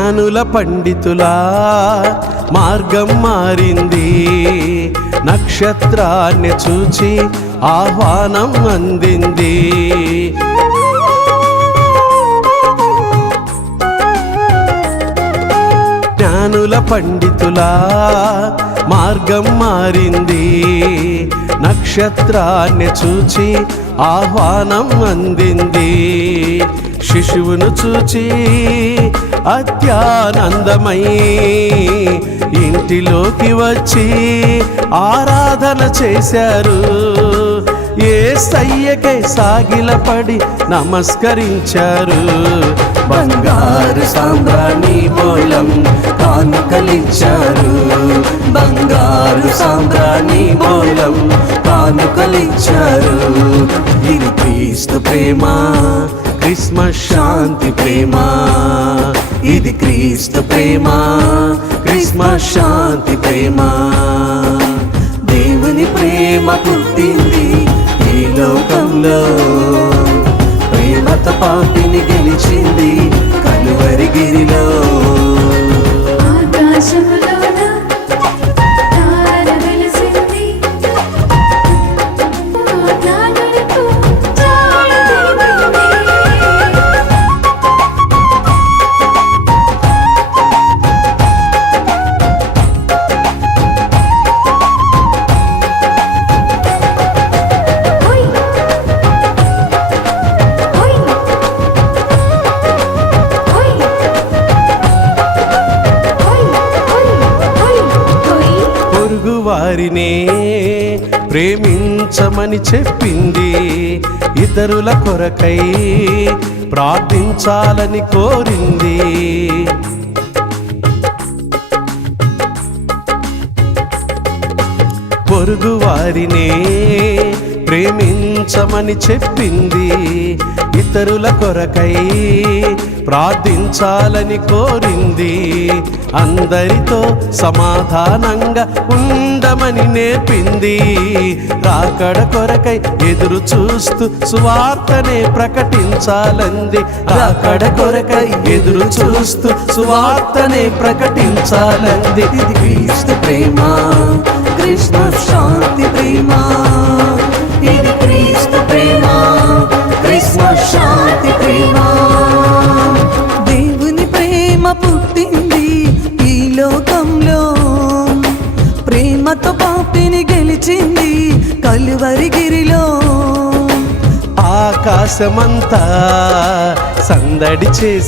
జ్ఞానుల పండితుల మార్గం మారింది, నక్షత్రాన్ని చూచి ఆహ్వానం అందింది. జ్ఞానుల పండితుల మార్గం మారింది, నక్షత్రాన్ని చూచి ఆహ్వానం అందింది. శిశువును చూచి అత్యానందమై ఇంటిలోకి వచ్చి ఆరాధన చేశారు. యేసయ్యకే సాగిలపడి నమస్కరించారు. బంగారు సాంబ్రాణి బోళం కానుకలిచ్చారు, బంగారు సాంబ్రాణి బోళం కానుకలిచ్చారు. ఇది క్రీస్తు ప్రేమ, క్రిస్మస్ శాంతి ప్రేమ. ఇది క్రీస్తు ప్రేమ, క్రిస్మస్ శాంతి ప్రేమ. దేవుని ప్రేమ పుట్టింది ఈ లోకంలో, ప్రేమతో పాపిని గెలిచింది కలువరి గిరిలో. వారినే ప్రేమించమని చెప్పింది, ఇతరుల కొరకై ప్రార్థించాలని కోరింది. పొరుగు వారినే ప్రేమించమని చెప్పింది, ఇతరుల కొరకై ప్రార్థించాలని కోరింది. అందరితో సమాధానంగా ఉండమని నేర్పింది. రాకడ కొరకై ఎదురు చూస్తూ సువార్తనే ప్రకటించాలంది. రాకడ కొరకై ఎదురు చూస్తూ సువార్తనే ప్రకటించాలంది. ఇది క్రీస్తు ప్రేమ, క్రిస్మస్ శాంతి ప్రేమ. ఇది క్రీస్తు ప్రేమ, క్రిస్మస్ శాంతి ప్రేమ. దేవుని ప్రేమ పుట్టింది ఈ లోకంలో, ప్రేమతో పాపిని గెలిచింది కలువరి గిరిలో. ఆకాశమంతా సందడి చేసి